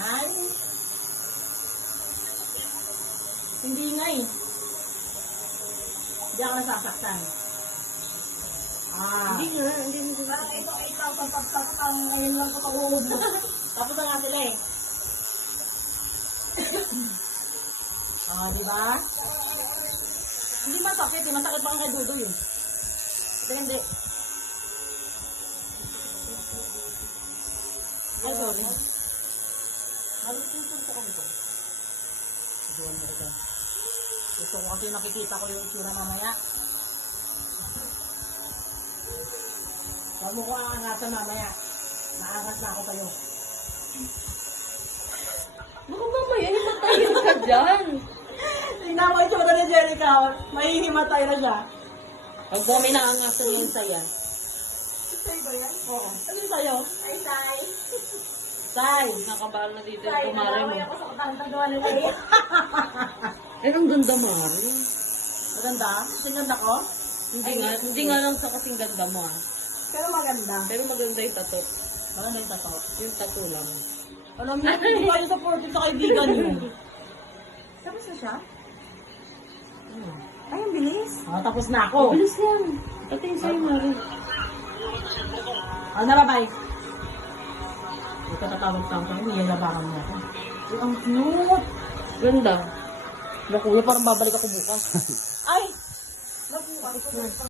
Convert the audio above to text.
Ay. Hindi nga eh. Hindi ako nasasaktan. Ah. Hindi nga, hindi mo. Parang ito ay tapos ang ngayon lang kapag-uod mo. Tapos na nga sila eh. Ah, di ba? Hindi masakit eh. Masakit pa ang kay Dudu yun. Pero hindi. Ay, sorry. Malutusin ko kami ko. Suduan mo ito. Gusto ko kasi nakikita ko yung itsura mamaya. Huwag mo ko aangatan mamaya. Naangat na ako kayo. Baka mamaya, himatayin ka dyan. Tingnan mo yung itsura ni Jerica. Mahihimatay na siya. Pag bumi naangasan yung saya. Sa'yo ba yan? Oo. Ano yung sa'yo? Ay, Sai. Tay, nakabal na dito yung kumare mo. Ako sa katang-tagawa nila eh. Eh, ang ganda, Mari. Maganda? Tingnan ko? Hindi nga lang sa kasing ganda mo, ah. Pero maganda. Pero maganda yung tato. Maganda yung tato. Yung tato lang. Alam niyo, hindi kayo supported sa kaibigan niyo. Tapos na siya? Ay, ang bilis. Ah, tapos na ako. Bilis lang. Pati yung sa'yo, Mari. Ano na, bye. Ito tatawag-tawag ko. Niyalabangan mo ako. Ay, ang cute. Ganda. Naku, parang babalik ako bukas. Ay! Naku,